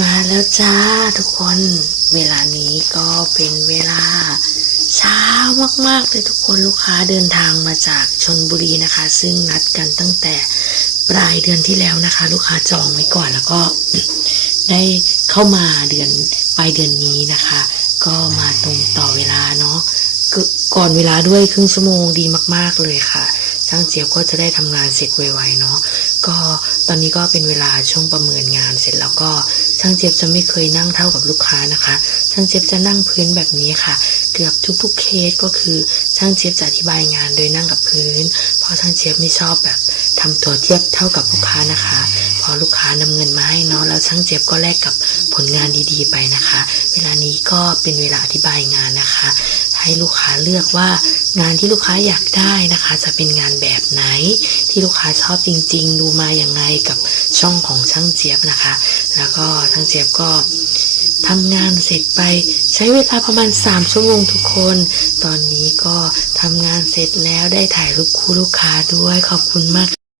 มาแล้วจ้าทุกคน เวลานี้ก็เป็นเวลา เช้ามากๆเลยทุกคนลูกค้าเดินทางมาจากชนบุรีนะคะ ซึ่งนัดกันตั้งแต่ปลายเดือนที่แล้วนะคะ ลูกค้าจองไว้ก่อนแล้วก็ได้เข้ามาเดือนปลายเดือนนี้นะคะ ก็มาตรงต่อเวลาเนาะก่อนเวลาด้วยครึ่งชั่วโมงดีมาก ๆเลยค่ะช่างเจี๊ยบก็จะได้ทำงานเสร็จไวๆเนาะ ก็ตอนนี้ก็เป็นเวลาช่วงประเมินงานเสร็จแล้วก็ช่างเจี๊ยบจะไม่เคยนั่งเท่ากับลูกค้านะคะ ช่างเจี๊ยบจะนั่งพื้นแบบนี้ค่ะ เกือบทุกๆเคสก็คือช่างเจี๊ยบจะอธิบายงานโดยนั่งกับพื้น เพราะช่างเจี๊ยบไม่ชอบแบบทำตัวเทียบเท่ากับลูกค้านะคะ พอลูกค้านำเงินมาให้เนาะแล้วช่างเจี๊ยบก็แลกกับผลงานดีๆไปนะคะ เวลานี้ก็เป็นเวลาอธิบายงานนะคะ ให้ลูกค้าเลือกว่างานที่ลูกค้าอยากได้นะคะ จะเป็นงานแบบไหน ที่ลูกค้าชอบจริง ๆ ดูมาอย่างไงกับช่องของช่างเจี๊ยบนะคะ แล้วก็ช่างเจี๊ยบก็ทำงานเสร็จไปใช้เวลาประมาณ 3 ชั่วโมงทุกคน ตอนนี้ก็ทำงานเสร็จแล้วได้ถ่ายรูปคู่ลูกค้าด้วยขอบคุณมาก